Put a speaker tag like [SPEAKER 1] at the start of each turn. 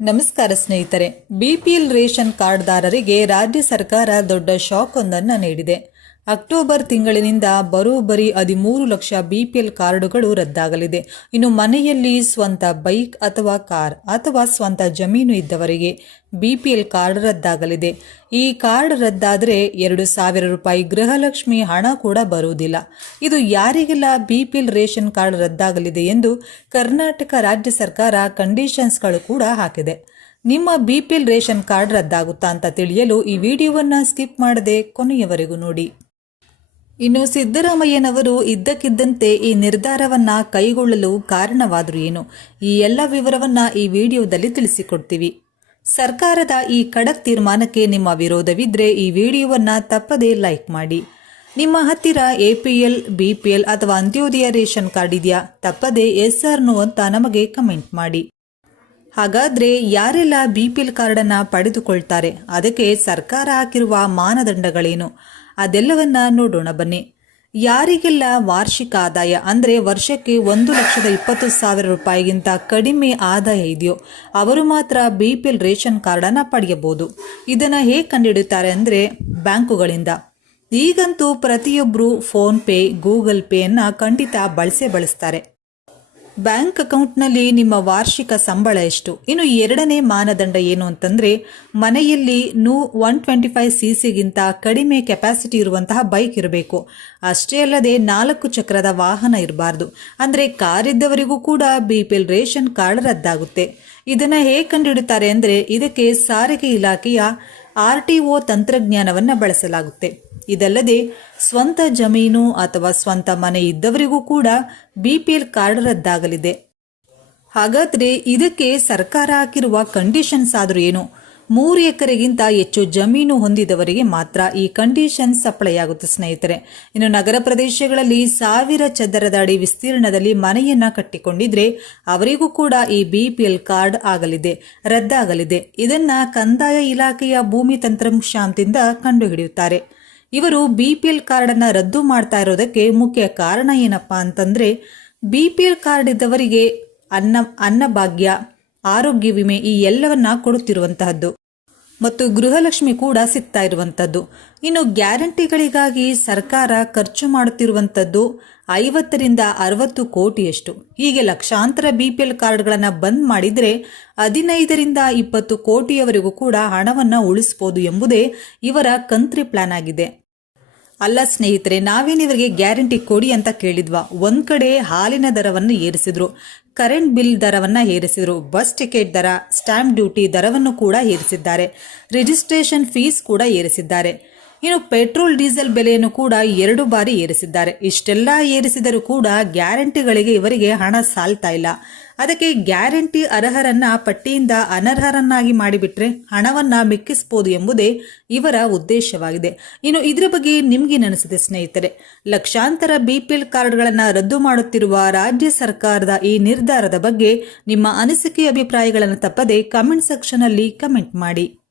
[SPEAKER 1] ನಮಸ್ಕಾರ ಸ್ನೇಹಿತರೆ BPL ration ಕಾರ್ಡ್ದಾರರಿಗೆ ರಾಜ್ಯ ಸರ್ಕಾರ ದೊಡ್ಡ ಶಾಕ್ ಒಂದನ್ನು ನೀಡಿದೆ. ಅಕ್ಟೋಬರ್ ತಿಂಗಳಿನಿಂದ ಬರೋಬ್ಬರಿ ಹದಿಮೂರು ಲಕ್ಷ ಬಿಪಿಎಲ್ ಕಾರ್ಡುಗಳು ರದ್ದಾಗಲಿದೆ. ಇನ್ನು ಮನೆಯಲ್ಲಿ ಸ್ವಂತ ಬೈಕ್ ಅಥವಾ ಕಾರ್ ಅಥವಾ ಸ್ವಂತ ಜಮೀನು ಇದ್ದವರಿಗೆ ಬಿಪಿಎಲ್ ಕಾರ್ಡ್ ರದ್ದಾಗಲಿದೆ. ಈ ಕಾರ್ಡ್ ರದ್ದಾದರೆ ಎರಡು ಸಾವಿರ ರೂಪಾಯಿ ಗೃಹಲಕ್ಷ್ಮಿ ಹಣ ಕೂಡ ಬರುವುದಿಲ್ಲ. ಇದು ಯಾರಿಗೆಲ್ಲ ಬಿಪಿಎಲ್ ರೇಷನ್ ಕಾರ್ಡ್ ರದ್ದಾಗಲಿದೆ ಎಂದು ಕರ್ನಾಟಕ ರಾಜ್ಯ ಸರ್ಕಾರ ಕಂಡೀಷನ್ಸ್ಗಳು ಕೂಡ ಹಾಕಿದೆ. ನಿಮ್ಮ ಬಿಪಿಎಲ್ ರೇಷನ್ ಕಾರ್ಡ್ ರದ್ದಾಗುತ್ತಾ ಅಂತ ತಿಳಿಯಲು ಈ ವಿಡಿಯೋವನ್ನು ಸ್ಕಿಪ್ ಮಾಡದೆ ಕೊನೆಯವರೆಗೂ ನೋಡಿ. ಇನ್ನು ಸಿದ್ದರಾಮಯ್ಯನವರು ಇದ್ದಕ್ಕಿದ್ದಂತೆ ಈ ನಿರ್ಧಾರವನ್ನ ಕೈಗೊಳ್ಳಲು ಕಾರಣವಾದರೂ ಏನು? ಈ ಎಲ್ಲ ವಿವರವನ್ನ ಈ ವಿಡಿಯೋದಲ್ಲಿ ತಿಳಿಸಿಕೊಡ್ತೀವಿ. ಸರ್ಕಾರದ ಈ ಖಡಕ್ ತೀರ್ಮಾನಕ್ಕೆ ನಿಮ್ಮ ವಿರೋಧವಿದ್ರೆ ಈ ವಿಡಿಯೋವನ್ನ ತಪ್ಪದೇ ಲೈಕ್ ಮಾಡಿ. ನಿಮ್ಮ ಹತ್ತಿರ ಎಪಿಎಲ್ ಬಿಪಿಎಲ್ ಅಥವಾ ಅಂತ್ಯೋದಯ ರೇಷನ್ ಕಾರ್ಡ್ ಇದೆಯಾ? ತಪ್ಪದೇ ಎಸ್ ಆರ್ನು ಅಂತ ನಮಗೆ ಕಮೆಂಟ್ ಮಾಡಿ. ಹಾಗಾದ್ರೆ ಯಾರೆಲ್ಲ ಬಿಪಿಎಲ್ ಕಾರ್ಡನ್ನು ಪಡೆದುಕೊಳ್ತಾರೆ? ಅದಕ್ಕೆ ಸರ್ಕಾರ ಹಾಕಿರುವ ಮಾನದಂಡಗಳೇನು? ಅದೆಲ್ಲವನ್ನ ನೋಡೋಣ ಬನ್ನಿ. ಯಾರಿಗೆಲ್ಲ ವಾರ್ಷಿಕ ಆದಾಯ, ಅಂದರೆ ವರ್ಷಕ್ಕೆ ಒಂದು ಲಕ್ಷದ ಇಪ್ಪತ್ತು ಸಾವಿರ ರೂಪಾಯಿಗಿಂತ ಕಡಿಮೆ ಆದಾಯ ಇದೆಯೋ, ಅವರು ಮಾತ್ರ ಬಿ ಪಿ ಎಲ್ ರೇಷನ್ ಕಾರ್ಡನ್ನು ಪಡೆಯಬಹುದು. ಇದನ್ನು ಹೇಗೆ ಕಂಡುಹಿಡುತ್ತಾರೆ ಅಂದರೆ ಬ್ಯಾಂಕುಗಳಿಂದ. ಈಗಂತೂ ಪ್ರತಿಯೊಬ್ಬರು ಫೋನ್ ಪೇ, ಗೂಗಲ್ ಪೇಯನ್ನು ಖಂಡಿತ ಬಳಸೇ ಬಳಸ್ತಾರೆ. ಬ್ಯಾಂಕ್ ಅಕೌಂಟ್ನಲ್ಲಿ ನಿಮ್ಮ ವಾರ್ಷಿಕ ಸಂಬಳ ಎಷ್ಟು? ಇನ್ನು ಎರಡನೇ ಮಾನದಂಡ ಏನು ಅಂತಂದ್ರೆ, ಮನೆಯಲ್ಲಿ ನೂ ಒನ್ ಟ್ವೆಂಟಿ ಫೈವ್ ಸಿ ಸಿಗಿಂತ ಕಡಿಮೆ ಕೆಪಾಸಿಟಿ ಇರುವಂತಹ ಬೈಕ್ ಇರಬೇಕು. ಅಷ್ಟೇ ಅಲ್ಲದೆ ನಾಲ್ಕು ಚಕ್ರದ ವಾಹನ ಇರಬಾರ್ದು. ಅಂದರೆ ಕಾರ್ ಇದ್ದವರಿಗೂ ಕೂಡ B P L ration card ರದ್ದಾಗುತ್ತೆ. ಇದನ್ನ ಹೇಗೆ ಕಂಡುಹಿಡುತ್ತಾರೆ ಅಂದರೆ, ಇದಕ್ಕೆ ಸಾರಿಗೆ ಇಲಾಖೆಯ ಆರ್ ಟಿ ಒ ತಂತ್ರಜ್ಞಾನವನ್ನು ಬಳಸಲಾಗುತ್ತೆ. ಇದಲ್ಲದೆ ಸ್ವಂತ ಜಮೀನು ಅಥವಾ ಸ್ವಂತ ಮನೆ ಇದ್ದವರಿಗೂ ಕೂಡ ಬಿಪಿಎಲ್ ಕಾರ್ಡ್ ರದ್ದಾಗಲಿದೆ. ಹಾಗಾದರೆ ಇದಕ್ಕೆ ಸರ್ಕಾರ ಹಾಕಿರುವ ಕಂಡೀಷನ್ಸ್ ಆದರೂ ಏನು? ಮೂರು ಎಕರೆಗಿಂತ ಹೆಚ್ಚು ಜಮೀನು ಹೊಂದಿದವರಿಗೆ ಮಾತ್ರ ಈ ಕಂಡೀಷನ್ ಸಪ್ಲೈ ಆಗುತ್ತೆ ಸ್ನೇಹಿತರೆ. ಇನ್ನು ನಗರ ಪ್ರದೇಶಗಳಲ್ಲಿ ಸಾವಿರ ಚದರದ ಅಡಿ ವಿಸ್ತೀರ್ಣದಲ್ಲಿ ಮನೆಯನ್ನ ಕಟ್ಟಿಕೊಂಡಿದ್ರೆ ಅವರಿಗೂ ಕೂಡ ಈ ಬಿಪಿಎಲ್ ಕಾರ್ಡ್ ಆಗಲಿದೆ, ರದ್ದಾಗಲಿದೆ. ಇದನ್ನ ಕಂದಾಯ ಇಲಾಖೆಯ ಭೂಮಿ ತಂತ್ರಾಂಶದಿಂದ ಕಂಡುಹಿಡಿಯುತ್ತಾರೆ. ಇವರು ಬಿಪಿಎಲ್ ಕಾರ್ಡನ್ನು ರದ್ದು ಮಾಡ್ತಾ ಇರೋದಕ್ಕೆ ಮುಖ್ಯ ಕಾರಣ ಏನಪ್ಪಾ ಅಂತಂದ್ರೆ ಬಿಪಿಎಲ್ ಕಾರ್ಡ್ ಇದ್ದವರಿಗೆ ಅನ್ನ, ಅನ್ನಭಾಗ್ಯ, ಆರೋಗ್ಯ ವಿಮೆ ಈ ಎಲ್ಲವನ್ನ ಕೊಡುತ್ತಿರುವಂತಹದ್ದು. ಮತ್ತು ಗೃಹಲಕ್ಷ್ಮಿ ಕೂಡ ಸಿಗ್ತಾ ಇರುವಂಥದ್ದು. ಇನ್ನು ಗ್ಯಾರಂಟಿಗಳಿಗಾಗಿ ಸರ್ಕಾರ ಖರ್ಚು ಮಾಡುತ್ತಿರುವಂಥದ್ದು ಐವತ್ತರಿಂದ ಅರವತ್ತು ಕೋಟಿಯಷ್ಟು. ಹೀಗೆ ಲಕ್ಷಾಂತರ ಬಿ ಪಿ ಎಲ್ ಕಾರ್ಡ್ಗಳನ್ನು ಬಂದ್ ಮಾಡಿದರೆ ಹದಿನೈದರಿಂದ ಇಪ್ಪತ್ತು ಕೋಟಿಯವರೆಗೂ ಕೂಡ ಹಣವನ್ನು ಉಳಿಸಬಹುದು ಎಂಬುದೇ ಇವರ ಕಂತ್ರಿ ಪ್ಲಾನ್ ಆಗಿದೆ. ಅಲ್ಲ ಸ್ನೇಹಿತರೆ ನಾವೇನಿವರಿಗೆ ಗ್ಯಾರಂಟಿ ಕೊಡಿ ಅಂತ ಕೇಳಿದ್ವಾ? ಒಂದ್ ಕಡೆ ಹಾಲಿನ ದರವನ್ನು ಏರಿಸಿದ್ರು. ಕರೆಂಟ್ ಬಿಲ್ ದರವನ್ನ ಏರಿಸಿದರು. ಬಸ್ ಟಿಕೆಟ್ ದರ ಸ್ಟ್ಯಾಂಪ್ ಡ್ಯೂಟಿ ದರವನ್ನು ಕೂಡ ಏರಿಸಿದ್ದಾರೆ. ರಿಜಿಸ್ಟ್ರೇಷನ್ ಫೀಸ್ ಕೂಡ ಏರಿಸಿದ್ದಾರೆ. ಇನ್ನು ಪೆಟ್ರೋಲ್, ಡೀಸೆಲ್ ಬೆಲೆಯನ್ನು ಕೂಡ ಎರಡು ಬಾರಿ ಏರಿಸಿದ್ದಾರೆ. ಇಷ್ಟೆಲ್ಲ ಏರಿಸಿದರೂ ಕೂಡ ಗ್ಯಾರಂಟಿಗಳಿಗೆ ಇವರಿಗೆ ಹಣ ಸಾಲ್ತಾ ಇಲ್ಲ. ಅದಕ್ಕೆ ಗ್ಯಾರಂಟಿ ಅರ್ಹರನ್ನ ಪಟ್ಟಿಯಿಂದ ಅನರ್ಹರನ್ನಾಗಿ ಮಾಡಿಬಿಟ್ರೆ ಹಣವನ್ನ ಮಿಕ್ಕಿಸಬಹುದು ಎಂಬುದೇ ಇವರ ಉದ್ದೇಶವಾಗಿದೆ. ಇನ್ನು ಇದರ ಬಗ್ಗೆ ನಿಮ್ಗೇನನಿಸಿದೆ ಸ್ನೇಹಿತರೆ, ಲಕ್ಷಾಂತರ ಬಿಪಿಎಲ್ ಕಾರ್ಡ್ಗಳನ್ನು ರದ್ದು ಮಾಡುತ್ತಿರುವ ರಾಜ್ಯ ಸರ್ಕಾರದ ಈ ನಿರ್ಧಾರದ ಬಗ್ಗೆ ನಿಮ್ಮ ಅನಿಸಿಕೆ ಅಭಿಪ್ರಾಯಗಳನ್ನು ತಪ್ಪದೆ ಕಮೆಂಟ್ ಸೆಕ್ಷನ್ ಅಲ್ಲಿ ಕಮೆಂಟ್ ಮಾಡಿ.